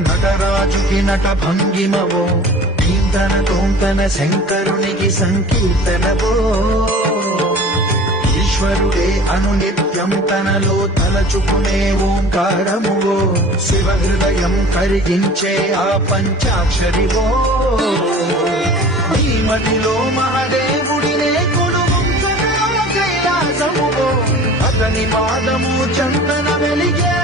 నటరాజుకి నట భంగిమవో కీర్తన తోంతన శంకరునికి సంకీర్తనవో ఈశ్వరుడే అనునిత్యం తనలో తలచుకునే ఓంకారమువో శివ హృదయం కరిగించే ఆ పంచాక్షరివో ఈ మదిలో మహాదేవుడినే కొలువుంచగా కైలాసమువో అతని పాదము చందన వెలిగే